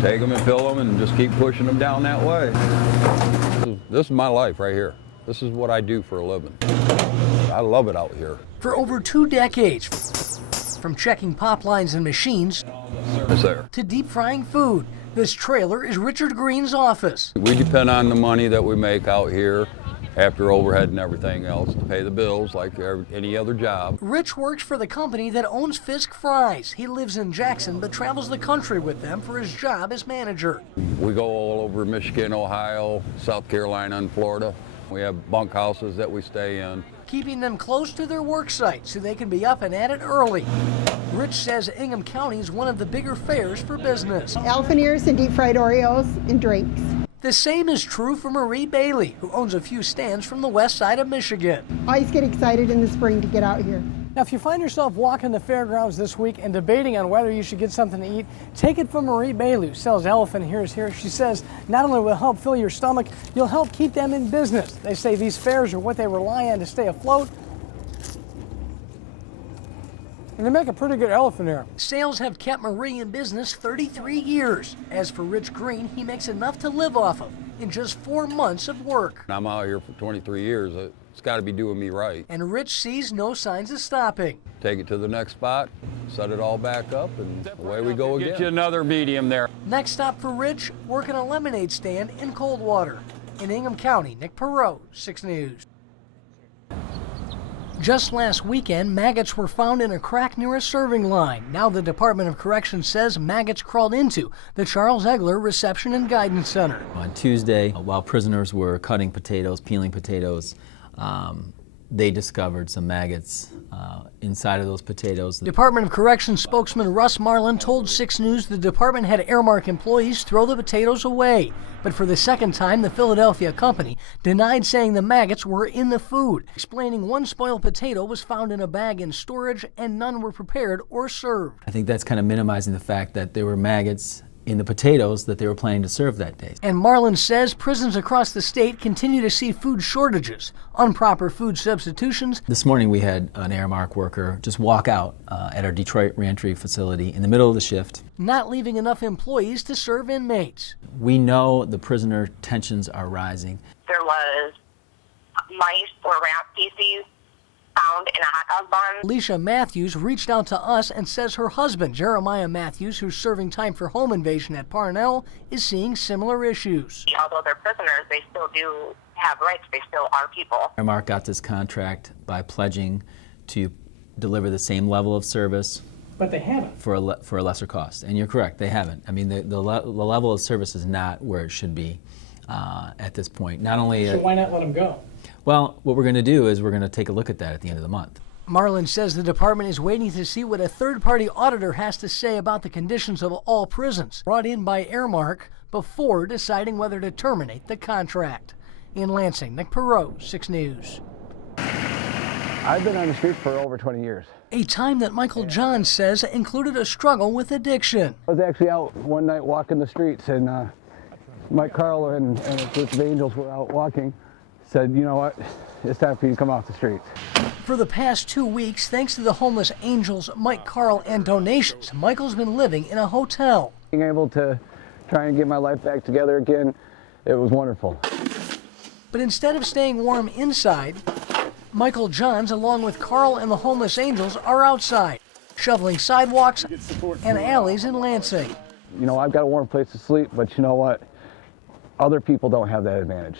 take them and fill them and just keep pushing them down that way. This is my life right here. This is what I do for a living. I love it out here. For over 2 decades, from checking pop lines and machines to deep frying food, this trailer is Richard Green's office. We depend on the money that we make out here after overhead and everything else to pay the bills like any other job. Rich works for the company that owns Fisk Fries. He lives in Jackson but travels the country with them for his job as manager. We go all over Michigan, Ohio, South Carolina, and Florida. We have bunk houses that we stay in, keeping them close to their work site so they can be up and at it early. Rich says Ingham County is one of the bigger fairs for business. Elephant ears and deep fried Oreos and drinks. The same is true for Marie Bailey, who owns a few stands from the west side of Michigan. I always get excited in the spring to get out here. Now, if you find yourself walking the fairgrounds this week and debating on whether you should get something to eat, take it from Marie Bailey, who sells elephant ears here. She says not only will it help fill your stomach, you'll help keep them in business. They say these fairs are what they rely on to stay afloat. And they make a pretty good elephant ear. Sales have kept Marie in business 33 years. As for Rich Green, he makes enough to live off of in just 4 months of work. I'm out here for 23 years. It's got to be doing me right. And Rich sees no signs of stopping. Take it to the next spot, set it all back up, and away we go again. Get you another medium there. Next stop for Rich, working a lemonade stand in Coldwater. In Ingham County, Nick Perot, 6 News. Just last weekend, maggots were found in a crack near a serving line. Now the Department of Corrections says maggots crawled into the Charles Egler Reception and Guidance Center. On Tuesday, while prisoners were cutting potatoes, peeling potatoes, they discovered some maggots inside of those potatoes. Department of Corrections spokesman Russ Marlin told 6 News the department had Aramark employees throw the potatoes away. But for the second time, the Philadelphia company denied saying the maggots were in the food, explaining one spoiled potato was found in a bag in storage and none were prepared or served. I think that's kind of minimizing the fact that there were maggots in the potatoes that they were planning to serve that day. And Marlin says prisons across the state continue to see food shortages, improper food substitutions. This morning we had an Aramark worker just walk out at our Detroit reentry facility in the middle of the shift. Not leaving enough employees to serve inmates. We know the prisoner tensions are rising. There was mice or rat feces found in a hot dog bun. Alicia Matthews reached out to us and says her husband, Jeremiah Matthews, who's serving time for home invasion at Parnell, is seeing similar issues. Although they're prisoners, they still do have rights. They still are people. Aramark got this contract by pledging to deliver the same level of service. But they haven't. For a lesser cost. And you're correct, they haven't. I mean, the level of service is not where it should be at this point. Not only. So why not let them go? Well, what we're going to do is we're going to take a look at that at the end of the month. Marlin says the department is waiting to see what a third-party auditor has to say about the conditions of all prisons brought in by Aramark before deciding whether to terminate the contract. In Lansing, Nick Perot, 6 News. I've been on the street for over 20 years. A time that Michael Johns says included a struggle with addiction. I was actually out one night walking the streets, and Mike Carl and a group of angels were out walking. Said, you know what, it's time for you to come off the streets. For the past 2 weeks, thanks to the Homeless Angels, Mike Carl, and donations, Michael's been living in a hotel. Being able to try and get my life back together again, it was wonderful. But instead of staying warm inside, Michael Johns, along with Carl and the Homeless Angels, are outside, shoveling sidewalks and alleys in Lansing. You know, I've got a warm place to sleep, but you know what? Other people don't have that advantage.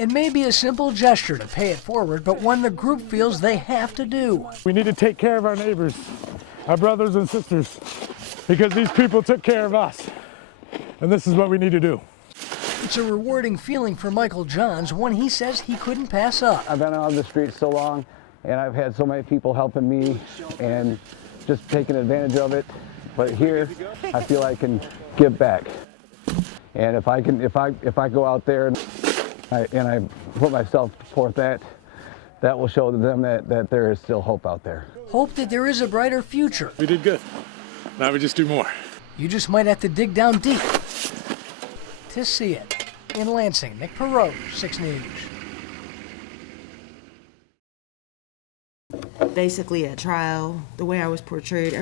It may be a simple gesture to pay it forward, but one the group feels they have to do. We need to take care of our neighbors, our brothers and sisters, because these people took care of us, and this is what we need to do. It's a rewarding feeling for Michael Johns, one he says he couldn't pass up. I've been on the streets so long, and I've had so many people helping me and just taking advantage of it. But here, I feel I can give back. And if I go out there and I put myself forth, that will show them that there is still hope out there. Hope that there is a brighter future. We did good. Now we just do more. You just might have to dig down deep to see it. In Lansing, Nick Perot, 6 News. basically at trial, the way I was portrayed,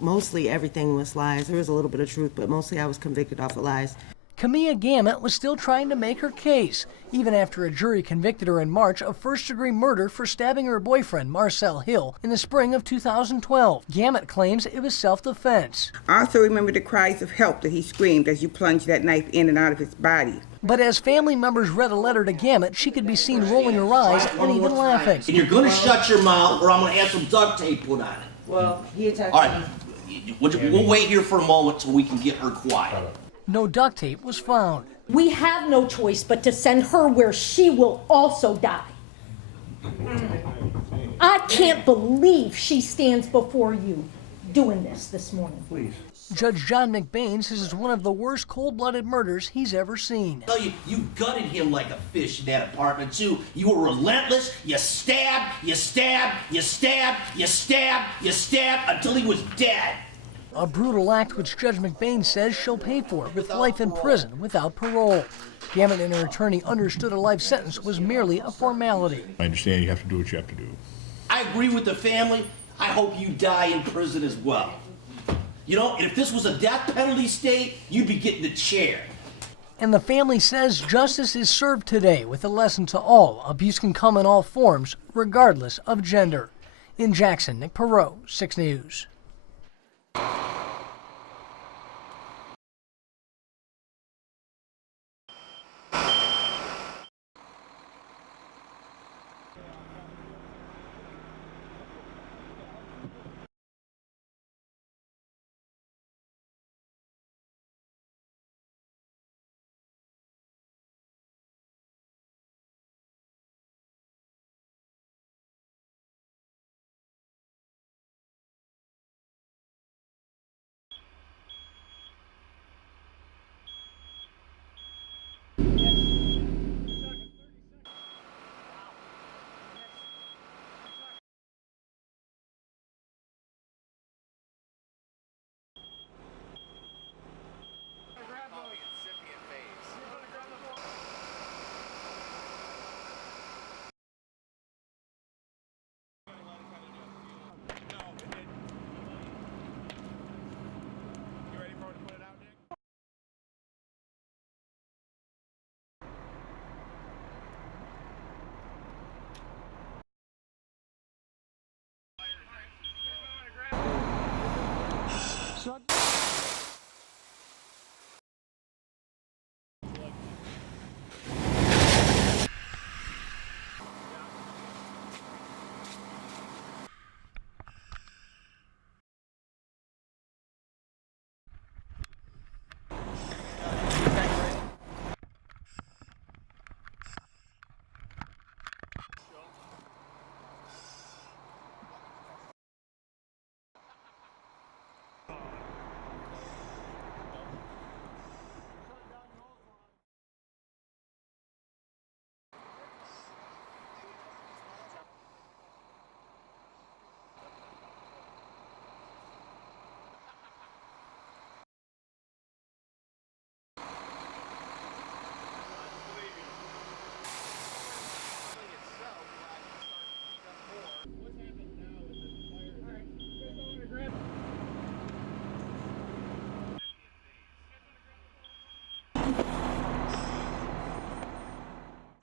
mostly everything was lies. There was a little bit of truth, but mostly I was convicted off of lies. Camilla Gamet was still trying to make her case, even after a jury convicted her in March of first-degree murder for stabbing her boyfriend, Marcel Hill, in the spring of 2012. Gamet claims it was self-defense. I also remember the cries of help that he screamed as you plunged that knife in and out of his body. But as family members read a letter to Gamet, she could be seen rolling her eyes and even laughing. And you're going to shut your mouth or I'm going to have some duct tape put on it. Well, he attacked All right, we'll wait here for a moment so we can get her quiet. No duct tape was found. We have no choice but to send her where she will also die. I can't believe she stands before you doing this morning. Please. Judge John McBain says it's one of the worst cold-blooded murders he's ever seen. I tell you, you gutted him like a fish in that apartment too. You were relentless. You stabbed, you stabbed, you stabbed, you stabbed, you stabbed until he was dead. A brutal act which Judge McBain says she'll pay for with life in prison without parole. Gamet and her attorney understood a life sentence was merely a formality. I understand you have to do what you have to do. I agree with the family. I hope you die in prison as well. You know, if this was a death penalty state, you'd be getting the chair. And the family says justice is served today with a lesson to all. Abuse can come in all forms, regardless of gender. In Jackson, Nick Perot, 6 News.